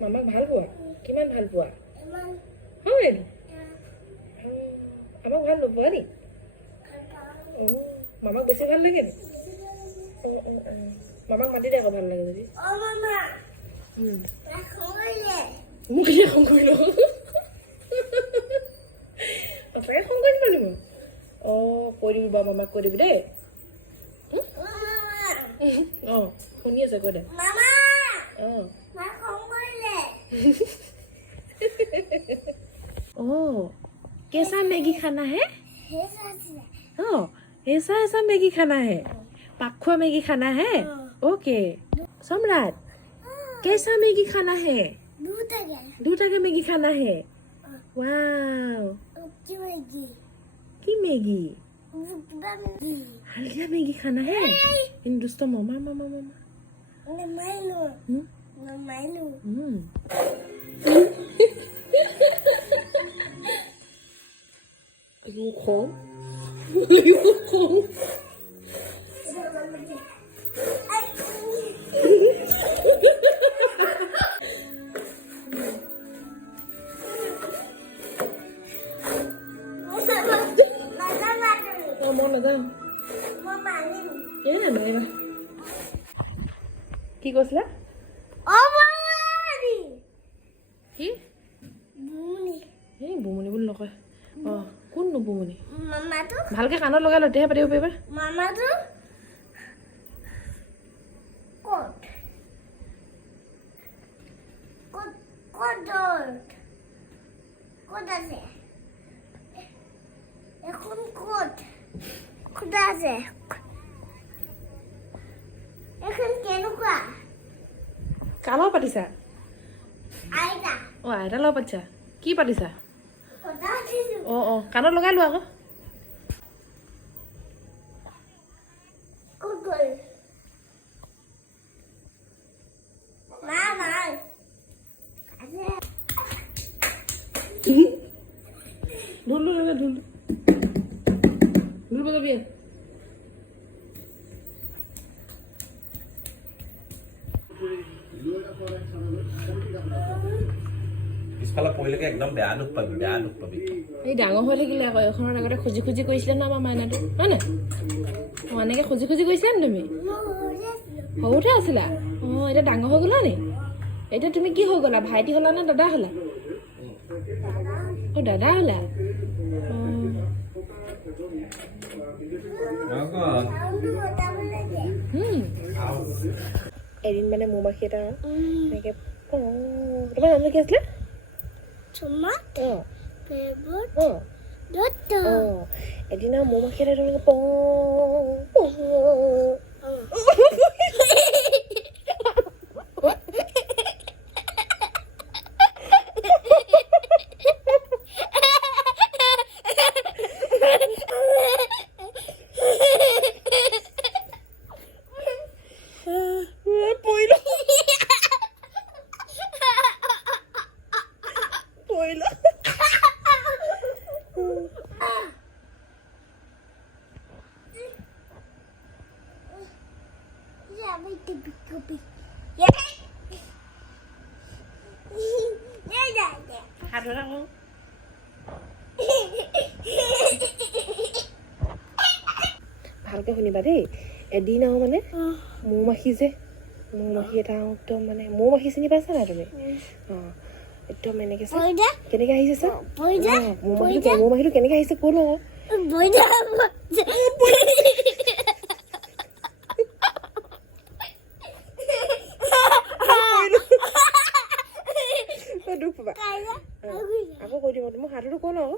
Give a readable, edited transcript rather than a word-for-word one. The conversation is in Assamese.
মামাক ভাল পোৱা কিমান ভাল পোৱা হয় আমাক ভাল নোপোৱা নি মামাক বেছি ভাল লাগে নি মামাক মাতি দে আকৌ ভাল লাগে যদি মোক এতিয়া খং কৰি লওঁ সঁচাকৈ খং কৰি দিলোঁ নি মোক কৈ দিবি বাৰু মামাক কৈ দিবি দেই শুনি আছে কৈ দে कैसा मैगी खाना है ऐसा ऐसा मैगी खाना है पाखुआ मैगी खाना है ओके सम्राट कैसा मैगी खाना है दूटा के मैगी खाना है वाव की मैगी हल्दिया मैगी खाना है इन दोस्तों मामा मामा मामा Aduh, kong. Aduh, kong. Mau là sao? Cái này mày mà. কি কৈছিলা? কি? বুমনি বুলি নকয় কোন বুমনি ভালকে কাণত লগাই লৈ তেহে পাতিব পাৰিবা মামাটো ক'ত আছে এখন ক'ত আছে এখন কেনেকুৱা কাৰ লগত পাতিছা আইতা লগত পাতিছা কি পাতিছা কাণত লগাই লোৱা আকৌ ঢোল লগা ঢোল বজাবি পিছফালে পৰিলেকে একদম বেয়া দুখ পাবি এই ডাঙৰ হৈ থাকিলে আকৌ এখনৰ আগতে খুজি কৰিছিলে ন আমাৰ মাইনাটো হয় নাই এনেকৈ খুজি কৰিছিলা নি তুমি সৰুতে আছিলা এতিয়া ডাঙৰ হৈ গ'লা নি এতিয়া তুমি কি হৈ গ'লা ভাইটি হ'লা নে দাদা হ'লা দাদা হ'লা এদিন মানে মৌমাখি এটা এনেকৈ তোমাৰ নামটো কি আছিলে এদিন আৰু মৌমাখি এটা তেনেকৈ ভালকে শুনিবা দেই এদিন আৰু মানে মৌমাখি এটা একদম মানে মৌমাখি চিনি পাইছা নাই তুমি একদম এনেকে কেনেকে আহিছে চা মৌমাখিটো কেনেকে আহিছে কৈ লওঁ দুখ পাবা আকৌ কৈ দিম মই হাতটো কৈ লওঁ